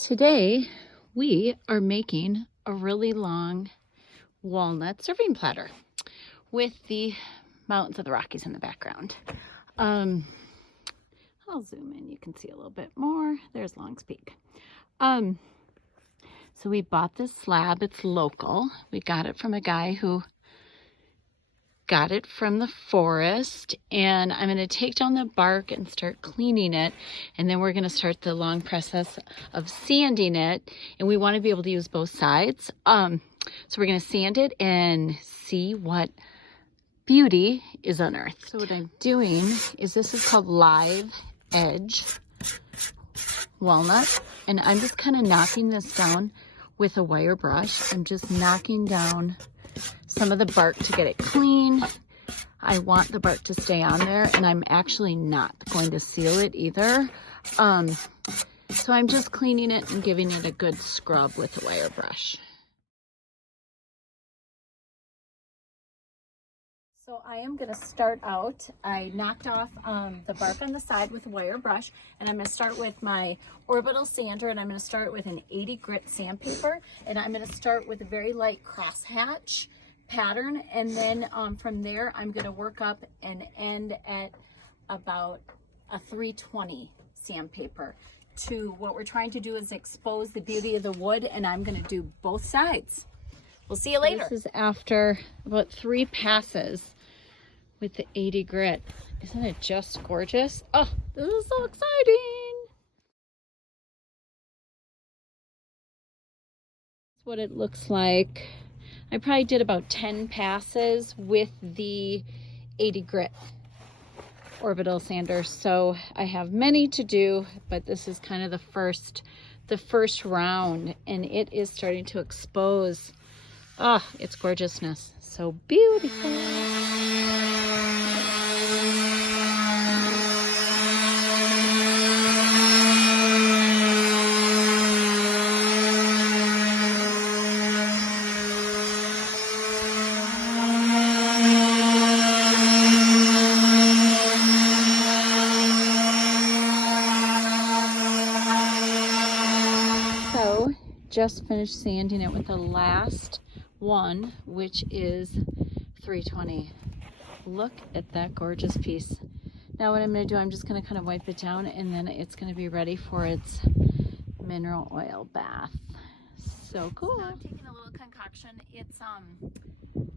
Today we are making a really long walnut serving platter with the mountains of the Rockies in the background. I'll zoom in, you can see a little bit more. There's Long's Peak. So we bought this slab, it's local. We got it from a guy who got it from the forest, and I'm going to take down the bark and start cleaning it, and then we're going to start the long process of sanding it, and we want to be able to use both sides. So we're going to sand it and see what beauty is unearthed. So what I'm doing is, this is called live edge walnut, and I'm just kind of knocking this down with a wire brush. I'm just knocking down some of the bark to get it clean. I want the bark to stay on there, and I'm actually not going to seal it either. So I'm just cleaning it and giving it a good scrub with a wire brush. So I am going to start out, I knocked off the bark on the side with a wire brush, and I'm going to start with my orbital sander, and I'm going to start with an 80 grit sandpaper, and I'm going to start with a very light crosshatch pattern, and then from there I'm going to work up and end at about a 320 sandpaper. What we're trying to do is expose the beauty of the wood, and I'm going to do both sides. We'll see you later. This is after about 3 passes with the 80 grit. Isn't it just gorgeous? Oh, this is so exciting. That's what it looks like. I probably did about 10 passes with the 80 grit orbital sander. So I have many to do, but this is kind of the first round, and it is starting to expose its gorgeousness. So beautiful. So just finished sanding it with the last one, which is 320. Look at that gorgeous piece. Now what I'm going to do, I'm just going to kind of wipe it down, and then it's going to be ready for its mineral oil bath. So cool. So I'm taking a little concoction. It's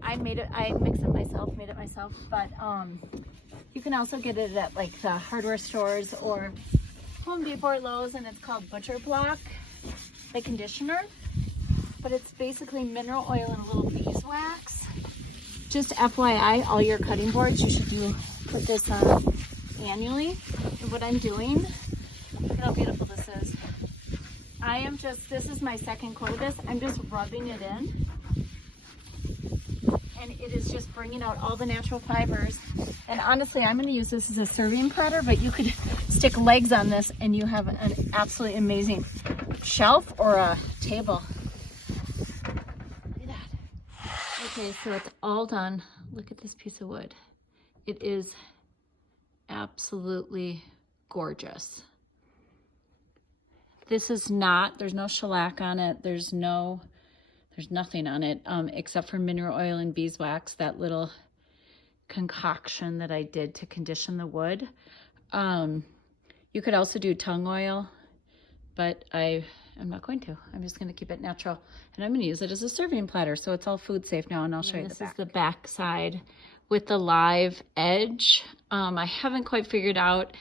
I mixed it myself, made it myself, but you can also get it at like the hardware stores or Home Depot or Lowe's, and it's called Butcher Block, the conditioner. But it's basically mineral oil and a little beeswax. Just FYI, all your cutting boards, you should put this on annually. And what I'm doing, look at how beautiful this is. This is my second coat of this. I'm just rubbing it in. And it is just bringing out all the natural fibers. And honestly, I'm going to use this as a serving platter, but you could stick legs on this and you have an absolutely amazing shelf or a table. Okay, so it's all done. Look at this piece of wood. It is absolutely gorgeous. This is not, there's no shellac on it. There's nothing on it except for mineral oil and beeswax, that little concoction that I did to condition the wood. You could also do tung oil, but I'm not going to. I'm just going to keep it natural, and I'm going to use it as a serving platter, so it's all food safe now, and I'll show you the back. This is the back side with the live edge. I haven't quite figured out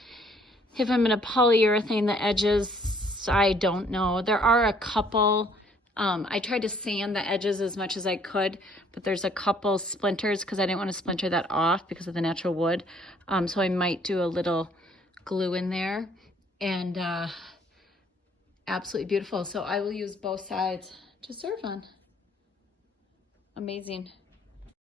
if I'm going to polyurethane the edges. I don't know. There are a couple. I tried to sand the edges as much as I could, but there's a couple splinters because I didn't want to splinter that off because of the natural wood. So I might do a little glue in there, and absolutely beautiful. So I will use both sides to serve on. Amazing.